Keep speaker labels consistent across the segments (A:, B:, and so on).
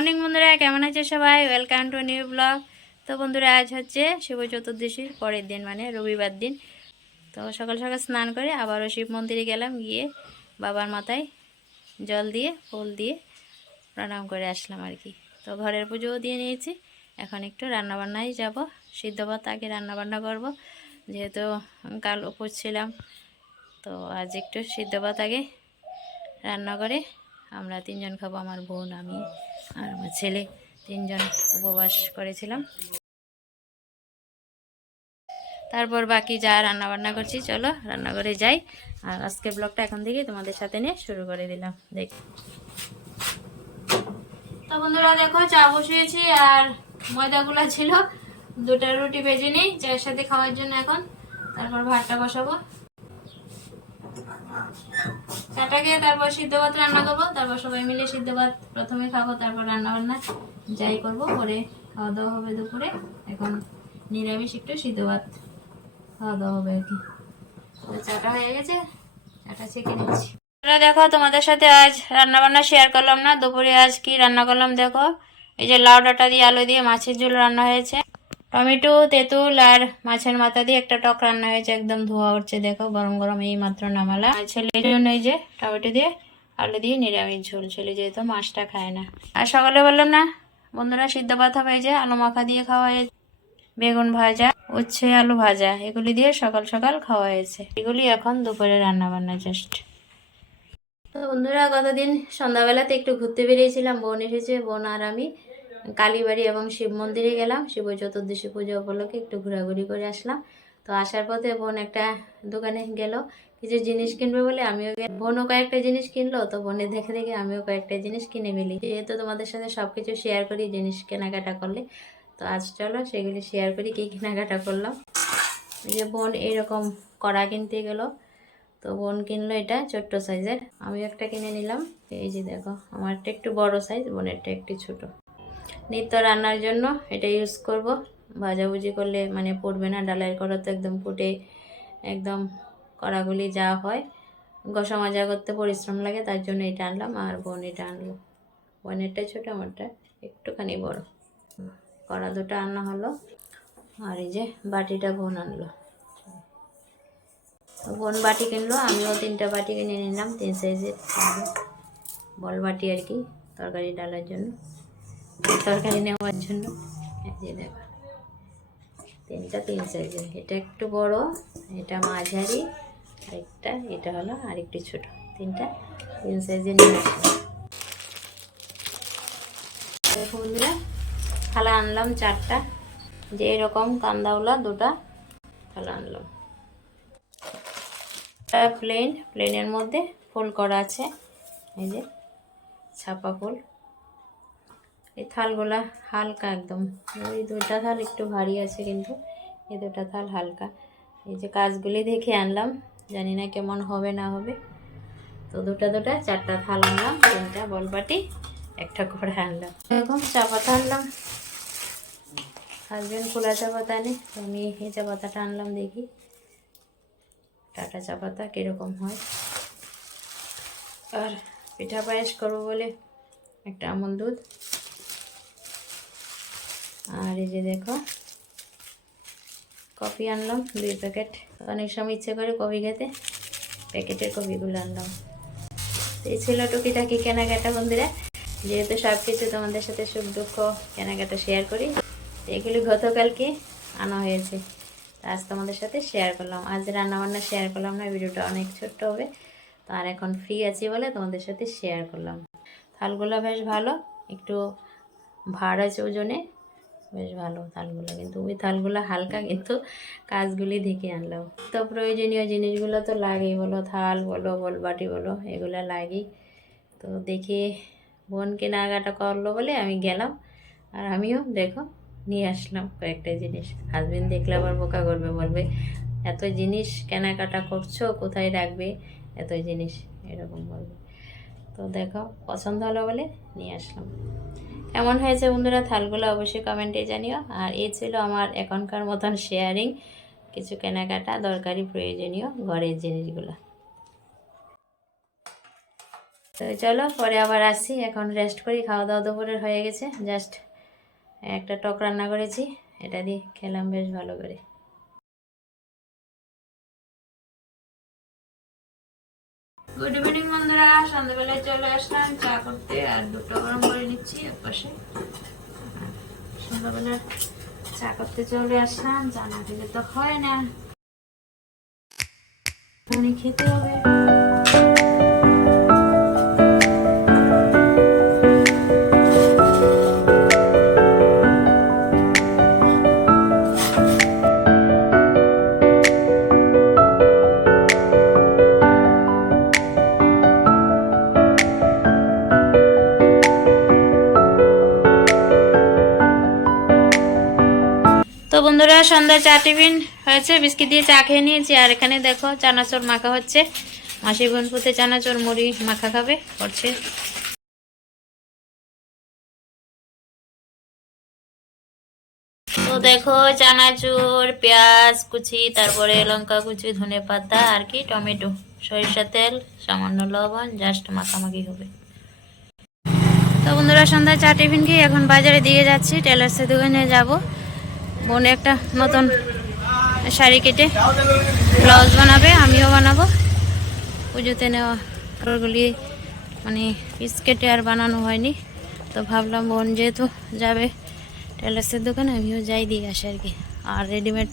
A: আছো সবাই? Welcome to new blog তো বন্ধুরা, আজ হচ্ছে শিব চতুর্দশীর পরের দিন মানে রবিবার দিন। তো সকাল সকাল স্নান করে আবারও শিব মন্দিরে গেলাম, গিয়ে বাবার মাথায় জল দিয়ে, ফুল দিয়ে প্রণাম করে আসলাম আর কি। তো ঘরের পুজোও দিয়ে নিয়েছি। এখন একটু রান্নাবান্নায় যাব। সিদ্ধ ভাত আগে রান্নাবান্না করব। যেহেতু কাল উপোস ছিলাম, তো আজ একটু সিদ্ধ ভাত আগে রান্না করে আমরা তিনজন খাব, আমার বোন, আমি আর আমার ছেলে। তিনজন উপবাস করেছিলাম। তারপর বাকি যা রান্না বান্না করছি, চলো রান্নাঘরে যাই। আর আজকে ব্লগটা এখন থেকে তোমাদের সাথে নিয়ে শুরু করে দিলাম। দেখ তো বন্ধুরা, দেখো, চা বসিয়েছি আর ময়দাগুলো ছিল। দুটা রুটি ভেজে নিই, চায়ের সাথে খাওয়ার জন্য এখন। তারপর ভাতটা বসাবো। চাটাকে তারপর সিদ্ধ ভাত রান্না করব। তারপর সবাই মিলে সিদ্ধ ভাত প্রথমে খাব, তারপর রান্না বান্না যাই করব পরে খাওয়া দাওয়া হবে দুপুরে। এখন নিরামিষ একটু সিদ্ধ ভাত খাওয়া দাওয়া হবে আর কি। তো চাটা হয়ে গেছে, চাটা ছেঁকে নিচ্ছি। দেখো, তোমাদের সাথে আজ রান্না বান্না শেয়ার করলাম না, দুপুরে আজ কি রান্না করলাম দেখো। এই যে লাউ ডাঁটা দিয়ে আলু দিয়ে মাছের ঝোল রান্না হয়েছে। টমেটো, তেঁতুল আর মাছের মাথা দিয়ে একটা টক রান্না হয়েছে, একদম ধোয়া উঠছে, দেখো, গরম গরম এই মাত্র নামালা ছেলের জন্য এই যে টমেটো দিয়ে আলু দিয়ে নিরামিষ ঝোল, ছেলে যেহেতু মাছটা খায় না। আর সকালে বললাম না, বন্ধুরা সিদ্ধ ভাত যে, আলু মাখা দিয়ে খাওয়া হয়েছে, বেগুন ভাজা, উচ্ছে আলু ভাজা, এগুলি দিয়ে সকাল সকাল খাওয়া হয়েছে। এগুলি এখন দুপুরে রান্না বান্না জাস্ট তো বন্ধুরা, গতদিন সন্ধ্যাবেলাতে একটু ঘুরতে বেরিয়েছিলাম, বোন এসেছে, বোন আর আমি। কালীবাড়ি এবং শিব মন্দিরে গেলাম। শিব চতুর্দশী পুজো উপলক্ষে একটু ঘোরাঘুরি করে আসলাম। তো আসার পথে বোন একটা দোকানে গেল। কিছু জিনিস কিনবে বলে আমিও বোনও কয়েকটা জিনিস কিনলো। তো বোনের দেখে দেখে আমিও কয়েকটা জিনিস কিনে ফেলি। যেহেতু তোমাদের সাথে সব কিছু শেয়ার করি জিনিস কেনাকাটা করলে। তো আজ চলো সেগুলি শেয়ার করি, কী কেনাকাটা করলাম। যে বোন এইরকম কড়া কিনতে গেলো। তো বোন কিনলো এটা ছোট্ট সাইজের আমি একটা কিনে নিলাম। এই যে দেখো, আমারটা একটু বড় সাইজ বোনেরটা একটু ছোট। নিত্য রান্নার জন্য এটা ইউজ করব। ভাজাভুজি করলে মানে পড়বে না, ডালের করা তো একদম ফুটে একদম কড়াগুলি যা হয়। গসা মাজা করতে পরিশ্রম লাগে, তার জন্য এটা আনলাম। আর বোন এটা আনলো। বোনেরটা ছোটো, আমারটা একটুখানি বড়। কড়া দুটো আনা হলো। আর এই যে বাটিটা বোন আনলো। বোন বাটি কিনলো, আমিও তিনটা বাটি কিনে নিলাম, তিন সাইজের বল বাটি আর কি, তরকারি ডালার জন্য। তরকারি নেওয়ার জন্য। যে দেখো, তিনটা, তিন সাইজের। এটা একটু বড়, এটা মাঝারি, আরেকটা, এটা হলো আরেকটু ছোট। তিনটা, তিন সাইজের নিয়ে আসলাম দেখো বন্ধুরা, থালা আনলাম চারটা। যে এরকম কান্দাওলা দুটা থালা আনলাম। প্লেন, প্লেনের মধ্যে ফুল করা আছে। এই যে, ছাপা ফুল। এই থালগুলা হালকা একদম। ওই দুটা থাল একটু ভারী আছে কিন্তু, এই দুটা থাল হালকা। এই যে কাজগুলি দেখে আনলাম, জানি না কেমন হবে না হবে। তো দুটা দুটা, চারটা থাল আনলাম, তিনটা বলবাটি, একটা করে আনলাম। এরকম চা পাতা আনলাম। হাজবেন্ড খোলা চা পাতা আনে, আমি এই চা পাতাটা আনলাম দেখি। টাটা চা পাতা কীরকম হয়। আর পিঠা পায়েস করব বলে একটা আমল দুধ। আর এই যে দেখো, কফি আনলাম, দুই প্যাকেট। অনেক সময় ইচ্ছে করে কফি খেতে, প্যাকেটের কফিগুলো আনলাম। এই ছিল টুকিটাকি কেনাকাটা, বন্ধুরা। যেহেতু সব কিছু তোমাদের সাথে সুখ দুঃখ কেনাকাটা শেয়ার করি, এগুলি গতকালকে আনা হয়েছে। আজ তোমাদের সাথে শেয়ার করলাম। আজ রান্নাবান্না শেয়ার করলাম না, ভিডিওটা অনেক ছোট্ট হবে। তো আর এখন ফ্রি আছি বলে তোমাদের সাথে শেয়ার করলাম। থালগুলো বেশ ভালো, একটু ভার আছে ওজনে বেশ ভালো থালগুলো। কিন্তু ওই থালগুলো হালকা কিন্তু কাজগুলি দেখে আনলাম। তো প্রয়োজনীয় জিনিসগুলো তো লাগেই, বলো থাল বলো, বলবাটি বলো, এগুলো লাগেই। তো দেখে বোন কেনাকাটা করল বলে আমি গেলাম। আর আমিও দেখো নিয়ে আসলাম কয়েকটা জিনিস। হাজবেন্ড দেখলে আবার বোকা করবে, বলবে, এত জিনিস কেনাকাটা করছ, কোথায় রাখবে? এত জিনিস, এরকম বলবে। তো দেখো, পছন্দ হলো বলে নিয়ে আসলাম। কেমন হয়েছে বন্ধুরা? থালগুলো অবশ্যই কমেন্টে জানিও। আর এই ছিল আমার এখনকার মতন শেয়ারিং কিছু কেনাকাটা দরকারি প্রয়োজনীয় ঘরের জিনিসগুলো। তো চলো, পরে আবার আসছি। এখন রেস্ট করি। খাওয়া দাওয়া দুপুরের হয়ে গেছে। জাস্ট একটা টক রান্না করেছি। এটা দিয়ে খেলাম বেশ ভালো করে। গুড ইভিনিং বন্ধুরা। সন্ধ্যাবেলায় চলে আসলাম। চা করতে আর দুটো গরম করে নিচ্ছি এক পাশে। সন্ধ্যাবেলা চা করতে চলে আসলাম। চা না দিলে তো হয় না। উনি খেতে হবে। সন্ধ্যা চা টিফিন হয়েছে, বিস্কিট দিয়ে চা খেয়ে নিয়েছি। আর এখানে দেখো, চানাচোর মাখা হচ্ছে। মাসি বোন পুঁতে চানাচুর মুড়ি মাখা খাবে, করছে। তো দেখো, চানাচুর, পেঁয়াজ কুচি, তারপরে লঙ্কা কুচি, ধনে পাতা, আর কি, টমেটো। সরিষা তেল, সামান্য লবণ, জাস্ট মাখামাখি হবে। তো বন্ধুরা সন্ধ্যায় চা টিফিন খেয়ে এখন বাজারে দিয়ে যাচ্ছি। টেলার্সের দোকানে যাব। বোন একটা নতুন শাড়ি কেটে ব্লাউজ বানাবে, আমিও বানাবো। পুজোতে নেওয়া কাপড়গুলি মানে পিস কেটে আর বানানো হয়নি। তো ভাবলাম বোন যেহেতু যাবে টেলার্সের দোকানে, আমিও যাই দিয়ে আসি আর কি। আর রেডিমেড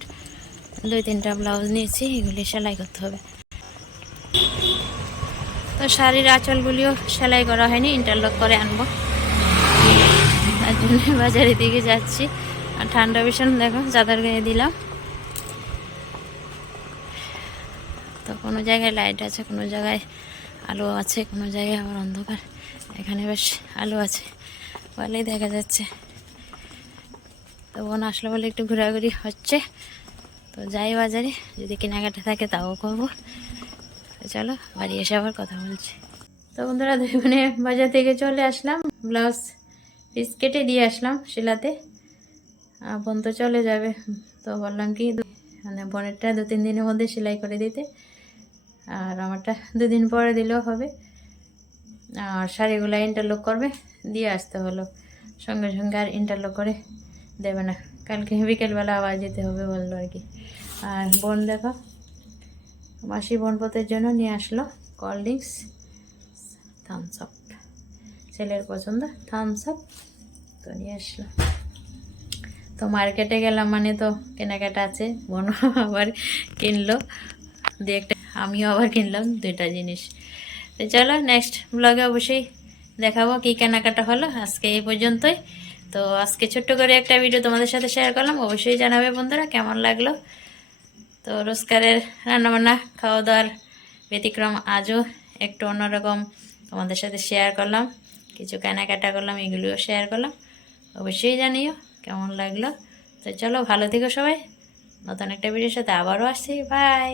A: দুই তিনটা ব্লাউজ নিয়েছি, এগুলি সেলাই করতে হবে। তো শাড়ির আঁচলগুলিও সেলাই করা হয়নি ইন্টারলক করে আনব। তার জন্য বাজারের দিকে যাচ্ছি। আর ঠান্ডা ভীষণ, দেখো, চাদর গায়ে দিলাম। তো কোনো জায়গায় লাইট আছে, কোনো জায়গায় আলো আছে, কোনো জায়গায় আবার অন্ধকার। এখানে বেশ আলো আছে ভালোই দেখা যাচ্ছে। তো বোন আসলো বলে একটু ঘোরাঘুরি হচ্ছে। তো যাই বাজারে, যদি কেনাকাটা থাকে তাও করব। চলো, বাড়ি এসে আবার কথা বলছি। তো বন্ধুরা, দুই বোনে বাজার থেকে চলে আসলাম। ব্লাউজ পিস কেটে দিয়ে আসলাম শিলাতে। বোন তো চলে যাবে। তো বললাম কি মানে বোনেরটা দু তিন দিনের মধ্যে সেলাই করে দিতে। আর আমারটা দুদিন পরে দিলেও হবে। আর শাড়িগুলো ইন্টারলক করবে, দিয়ে আসতে হলো। সঙ্গে সঙ্গে আর ইন্টারলক করে দেবে না। কালকে বিকেলবেলা আবার যেতে হবে বলল আর কি। আর বোন দেখো, মাসি বোনপতের জন্য নিয়ে আসলো কোল্ড ড্রিঙ্কস থামস আপ ছেলের পছন্দ থামস আপ তো নিয়ে আসলো। তো মার্কেটে গেলাম মানে তো কেনাকাটা আছে। বোনও আবার কিনলো। দিয়ে একটা, আমিও আবার কিনলাম দুইটা জিনিস। তো চলো নেক্সট ব্লগে অবশ্যই দেখাবো কি কেনাকাটা হলো। আজকে এই পর্যন্তই। তো আজকে ছোট্ট করে একটা ভিডিও তোমাদের সাথে শেয়ার করলাম। অবশ্যই জানাবে বন্ধুরা কেমন লাগল। তো রোজকারের রান্নাবান্না খাওয়া দাওয়ার ব্যতিক্রম আজও একটু অন্যরকম তোমাদের সাথে শেয়ার করলাম। কিছু কেনাকাটা করলাম, এগুলিও শেয়ার করলাম। অবশ্যই জানিও। কেমন লাগল? তো চলো ভালো থেকো সবাই। নতুন একটা ভিডিওর সাথে আবারও আসছি। বাই